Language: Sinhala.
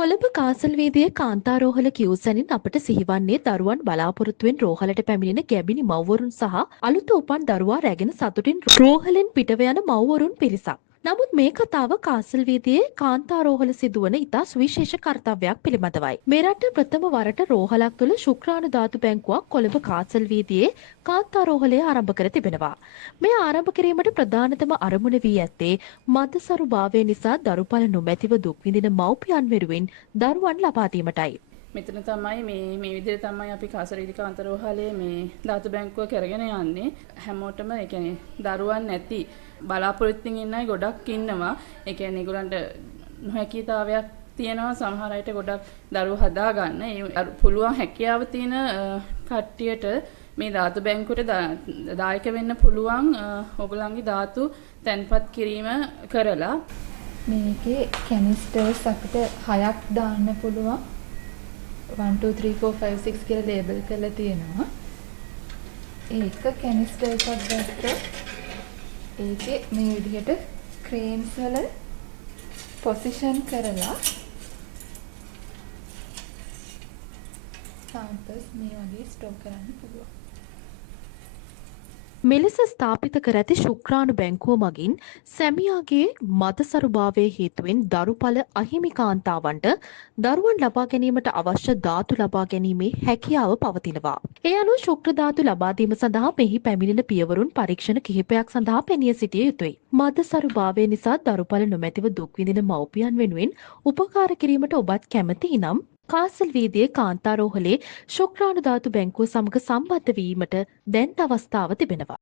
කොළඹ කාසල් වීදියේ කාන්තාරෝහල කියවසැනින් අපට සිහිවන්නේ දරුවන් බලාපොරොත්තුවෙන් රෝහලට පැමිණෙන ගැබිණි මව්වරුන් සහ අලුත උපන් දරුවා රැගෙන සතුටින් රෝහලෙන් පිටව යන මව්වරුන් පිරිසක්. නමුත් මේ කතාව කාසල් වීදියේ කාන්තාරෝහල සිදුවන ඉතා සුවිශේෂ කර්තව්‍යයක් පිළිබඳවයි. මේ රට ප්‍රථම වරට රෝහලක් තුළ ශුක්‍රාණු ධාතු බැංකුවක් කොළඹ කාසල් වීදියේ කාන්තාරෝහලය ආරම්භ කර තිබෙනවා. මේ ආරම්භ කිරීමට ප්‍රධානතම අරමුණ වී ඇත්තේ මදසරු භාවය නිසා දරුපල නොමැතිව දුක් විඳින මව්පියන් වෙනුවෙන් දරුවන් ලබා දීමටයි. මෙතන තමයි මේ විදිහට තමයි අපි කාසරීදි කාන්තාරෝහලේ මේ ධාතු බැංකුව කරගෙන යන්නේ. හැමෝටම ඒ කියන්නේ දරුවන් නැති බලාපොරොත්තුෙන් ඉන්න අය ගොඩක් ඉන්නවා. ඒ කියන්නේ ඒගොල්ලන්ට නොහැකියතාවයක් තියෙනවා සමහර අයට ගොඩක් දරුවෝ හදා ගන්න. ඒ පුළුවන් හැකියාව තියෙන කට්ටියට මේ ධාතු බැංකුවට දායක වෙන්න පුළුවන් ඔයගොල්ලන්ගේ ධාතු තැන්පත් කිරීම කරලා මේකේ කැනිස්ටර්ස් අපිට 6ක් දාන්න පුළුවන්. 1 2 3 4 5 6 කියලා ලේබල් කරලා තියෙනවා. ඒක කැනිස්ටර් එකක් ගත්තොත් ඒකේ මේ විදිහට ක්‍රේන්ස් වල පොසිෂන් කරලා සැම්පල්ස් මේ වගේ ස්ටෝක් කරන්න පුළුවන්. මෙලෙස ස්ථාපිත කර ඇති ශුක්‍රාණු බැංකුව මගින් සැමියාගේ මතසරුභාවය හේතුවෙන් දරුපල අහිමි කාන්තාවන්ට දරුවන් ලබා ගැනීමට අවශ්‍ය ධාතු ලබා ගැනීමේ හැකියාව පවතිනවා. ඒ අනුව ශුක්‍ර ධාතු ලබා දීම සඳහා මෙහි පැමිණෙන පියවරුන් පරීක්ෂණ කිහිපයක් සඳහා පෙනී සිටිය යුතුයි. මතසරුභාවය නිසා දරුපල නොමැතිව දුක් විඳින මව්පියන් වෙනුවෙන් උපකාර කිරීමට ඔබත් කැමති නම් කාසල් වීදියේ කාන්තාරෝහලේ ශුක්‍රාණු ධාතු බැංකුව සමග සම්බන්ධ වීමට දැන් අවස්ථාව තිබෙනවා.